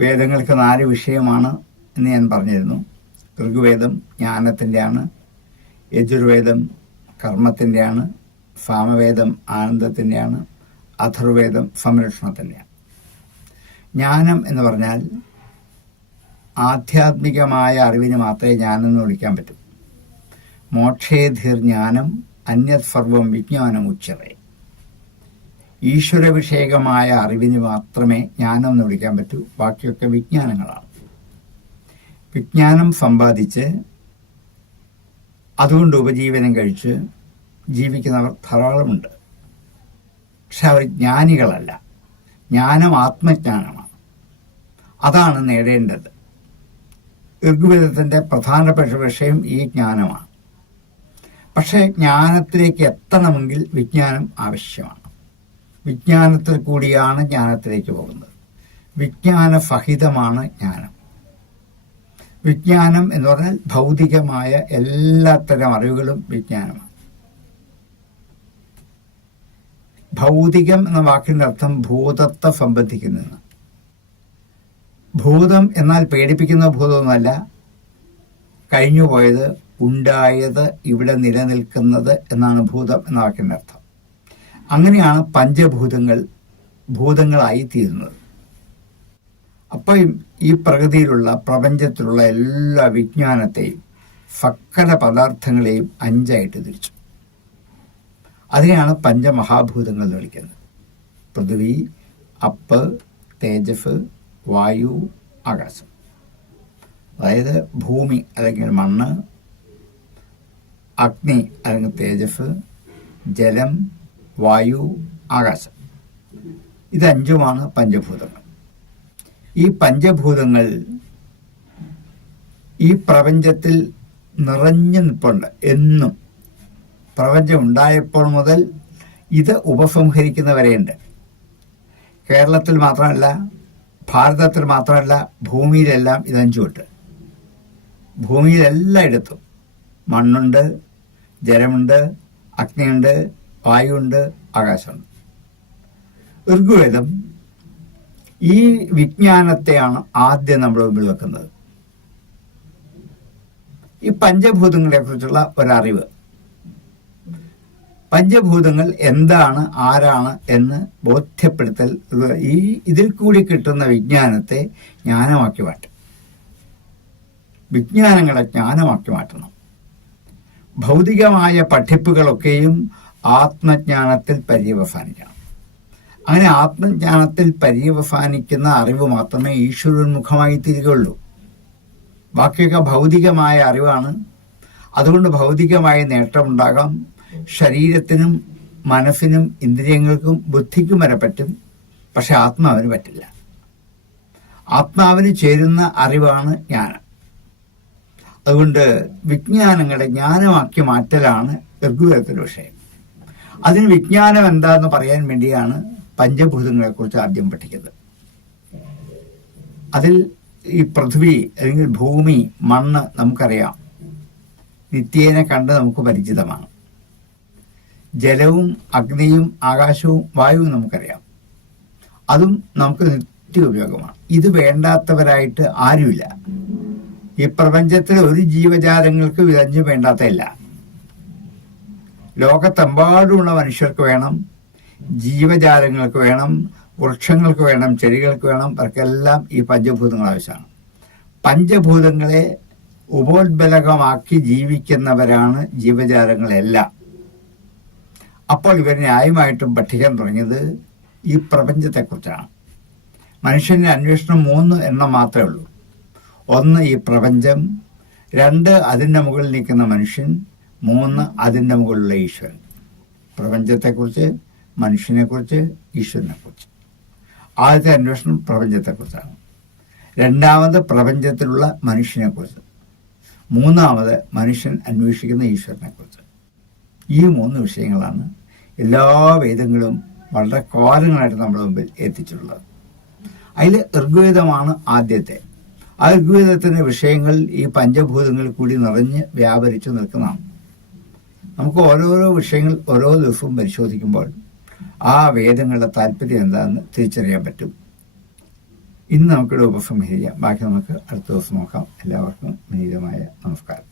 വേദങ്ങൾക്ക് നാല് വിഷയമാണ് എന്ന് ഞാൻ പറഞ്ഞിരുന്നു. ഋഗ്വേദം ജ്ഞാനത്തിന്റെയാണ് യജുർവേദം കർമ്മത്തിന്റെയാണ് സാമവേദം ആനന്ദത്തിന്റെയാണ് അഥർവേദം സംരക്ഷണത്തിന്റെയാണ്. ജ്ഞാനം എന്ന് പറഞ്ഞാൽ ആധ്യാത്മികമായ അറിവിന് മാത്രമേ ജ്ഞാനം വിളിക്കാൻ പറ്റൂ. മോക്ഷേധീർ ജ്ഞാനം അന്യത് സർവം വിജ്ഞാനം ഉച്ചറേ ഈശ്വര വിഷയകമായ അറിവിന് മാത്രമേ ജ്ഞാനം എന്ന് വിളിക്കാൻ പറ്റൂ. ബാക്കിയൊക്കെ വിജ്ഞാനങ്ങളാണ്. വിജ്ഞാനം സമ്പാദിച്ച് അതുകൊണ്ട് ഉപജീവനം കഴിച്ച് ജീവിക്കുന്നവർ ധാരാളമുണ്ട്. പക്ഷെ അവർ ജ്ഞാനികളല്ല. ജ്ഞാനം ആത്മജ്ഞാനമാണ്. അതാണ് നേടേണ്ടത്. ഋഗ്വേദത്തിന്റെ പ്രധാനപ്പെട്ട വിഷയം ഈ ജ്ഞാനമാണ്. പക്ഷേ ജ്ഞാനത്തിലേക്ക് എത്തണമെങ്കിൽ വിജ്ഞാനം ആവശ്യമാണ്. വിജ്ഞാനത്തിൽ കൂടിയാണ് ജ്ഞാനത്തിലേക്ക് പോകുന്നത്. വിജ്ഞാന സഹിതമാണ് ജ്ഞാനം. വിജ്ഞാനം എന്ന് പറഞ്ഞാൽ ഭൗതികമായ എല്ലാത്തരം അറിവുകളും വിജ്ഞാനമാണ്. ഭൗതികം എന്ന വാക്കിന്റെ അർത്ഥം ഭൂതത്തെ സംബന്ധിക്കുന്നതാണ്. ഭൂതം എന്നാൽ പേടിപ്പിക്കുന്ന ഭൂതമൊന്നുമല്ല. കഴിഞ്ഞുപോയത് ഉണ്ടായത് ഇവിടെ നിലനിൽക്കുന്നത് എന്നാണ് ഭൂതം എന്ന വാക്കിന്റെ അർത്ഥം. അങ്ങനെയാണ് പഞ്ചഭൂതങ്ങൾ ഭൂതങ്ങളായി തീരുന്നത്. അപ്പോൾ ഈ പ്രകൃതിയിലുള്ള പ്രപഞ്ചത്തിലുള്ള എല്ലാ വിജ്ഞാനത്തെയും സക്കല പദാർത്ഥങ്ങളെയും അഞ്ചായിട്ട് തിരിച്ചു. അതിനെയാണ് പഞ്ചമഹാഭൂതങ്ങൾ എന്ന് വിളിക്കുന്നത്. പൃഥ്വി അപ്പ് തേജസ് വായു ആകാശം. അതായത് ഭൂമി അല്ലെങ്കിൽ മണ്ണ് അഗ്നി അല്ലെങ്കിൽ തേജസ് ജലം വായു ആകാശം. ഇതഞ്ചുമാണ് പഞ്ചഭൂതങ്ങൾ. ഈ പഞ്ചഭൂതങ്ങൾ ഈ പ്രപഞ്ചത്തിൽ നിറഞ്ഞു നിൽപ്പുണ്ട് എന്നും. പ്രപഞ്ചം ഉണ്ടായപ്പോൾ മുതൽ ഇത് ഉപസംഹരിക്കുന്നവരെയുണ്ട്. കേരളത്തിൽ മാത്രമല്ല ഭാരതത്തിൽ മാത്രമല്ല ഭൂമിയിലെല്ലാം ഇതഞ്ചുണ്ട്. ഭൂമിയിലെല്ലായിടത്തും മണ്ണുണ്ട് ജലമുണ്ട് അഗ്നിയുണ്ട് വായുണ്ട് ആകാശമുണ്ട്. ഋഗ്വേദം ഈ വിജ്ഞാനത്തെയാണ് ആദ്യം നമ്മൾ മുമ്പിൽ വെക്കുന്നത്. ഈ പഞ്ചഭൂതങ്ങളെ കുറിച്ചുള്ള ഒരറിവ്. പഞ്ചഭൂതങ്ങൾ എന്താണ് ആരാണ് എന്ന് ബോധ്യപ്പെടുത്തൽ ഈ ഇതിൽ കൂടി കിട്ടുന്ന വിജ്ഞാനത്തെ ജ്ഞാനമാക്കി മാറ്റും വിജ്ഞാനങ്ങളെ ജ്ഞാനമാക്കി മാറ്റണം. ഭൗതികമായ പഠിപ്പുകളൊക്കെയും ആത്മജ്ഞാനത്തിൽ പര്യവസാനിക്കണം. അങ്ങനെ ആത്മജ്ഞാനത്തിൽ പര്യവസാനിക്കുന്ന അറിവ് മാത്രമേ ഈശ്വരോന്മുഖമായി തീരുകയുള്ളൂ. ബാക്കിയൊക്കെ ഭൗതികമായ അറിവാണ്. അതുകൊണ്ട് ഭൗതികമായ നേട്ടമുണ്ടാകാം. ശരീരത്തിനും മനസ്സിനും ഇന്ദ്രിയങ്ങൾക്കും ബുദ്ധിക്കും വരെ പറ്റും. പക്ഷെ ആത്മാവിന് പറ്റില്ല. ആത്മാവിന് ചേരുന്ന അറിവാണ് ജ്ഞാനം. അതുകൊണ്ട് വിജ്ഞാനങ്ങളെ ജ്ഞാനമാക്കി മാറ്റലാണ് ഋഗ്വേദത്തിലെ വിഷയം. അതിന് വിജ്ഞാനം എന്താന്ന് പറയാൻ വേണ്ടിയാണ് പഞ്ചഭൂതങ്ങളെക്കുറിച്ച് ആദ്യം പഠിക്കുന്നത്. അതിൽ ഈ പൃഥ്വി അല്ലെങ്കിൽ ഭൂമി മണ്ണ് നമുക്കറിയാം. നിത്യേന കണ്ട് നമുക്ക് പരിചിതമാണ്. ജലവും അഗ്നിയും ആകാശവും വായുവും നമുക്കറിയാം. അതും നമുക്ക് നിത്യ ഉപയോഗമാണ് ഇത് വേണ്ടാത്തവരായിട്ട് ആരുമില്ല. ഈ പ്രപഞ്ചത്തിലെ ഒരു ജീവജാലങ്ങൾക്ക് വിതഞ്ഞു വേണ്ടാത്തല്ല ലോകത്തെമ്പാടുമുള്ള മനുഷ്യർക്ക് വേണം ജീവജാലങ്ങൾക്ക് വേണം വൃക്ഷങ്ങൾക്ക് വേണം ചെടികൾക്ക് വേണം അവർക്കെല്ലാം ഈ പഞ്ചഭൂതങ്ങൾ ആവശ്യമാണ്. പഞ്ചഭൂതങ്ങളെ ഉപോത്ബലകമാക്കി ജീവിക്കുന്നവരാണ് ജീവജാലങ്ങളെല്ലാം. അപ്പോൾ ഇവർ ന്യായമായിട്ടും പഠിക്കാൻ തുടങ്ങിയത് ഈ പ്രപഞ്ചത്തെക്കുറിച്ചാണ്. മനുഷ്യന്റെ അന്വേഷണം മൂന്ന് എണ്ണം മാത്രമേ ഉള്ളൂ. ഒന്ന് ഈ പ്രപഞ്ചം രണ്ട് അതിന്റെ മുകളിൽ നിൽക്കുന്ന മനുഷ്യൻ മൂന്ന് അതിന്റെ മുകളിലുള്ള ഈശ്വരൻ. പ്രപഞ്ചത്തെക്കുറിച്ച് മനുഷ്യനെക്കുറിച്ച് ഈശ്വരനെക്കുറിച്ച്. ആദ്യത്തെ അന്വേഷണം പ്രപഞ്ചത്തെക്കുറിച്ചാണ്. രണ്ടാമത് പ്രപഞ്ചത്തിലുള്ള മനുഷ്യനെക്കുറിച്ച്. മൂന്നാമത് മനുഷ്യൻ അന്വേഷിക്കുന്ന ഈശ്വരനെക്കുറിച്ച്. ഈ മൂന്ന് വിഷയങ്ങളാണ് എല്ലാ വേദങ്ങളും വളരെ കാലങ്ങളായിട്ട് നമ്മുടെ മുമ്പിൽ എത്തിച്ചിട്ടുള്ളത്. അതിൽ ഋഗ്വേദമാണ് ആദ്യത്തെ. ആ ഋഗ്വേദത്തിന്റെ വിഷയങ്ങൾ ഈ പഞ്ചഭൂതങ്ങളിൽ കൂടി നിറഞ്ഞ് വ്യാപരിച്ചു നിൽക്കുന്നതാണ്. നമുക്ക് ഓരോരോ വിഷയങ്ങൾ ഓരോ ദിവസവും പരിശോധിക്കുമ്പോൾ ആ വേദങ്ങളുടെ താല്പര്യം എന്താണെന്ന് തിരിച്ചറിയാൻ പറ്റും. ഇന്ന് നമുക്കിവിടെ ഉപസംഹരിക്കാം. ബാക്കി നമുക്ക് അടുത്ത ദിവസം നോക്കാം. എല്ലാവർക്കും വിനീതമായ നമസ്കാരം.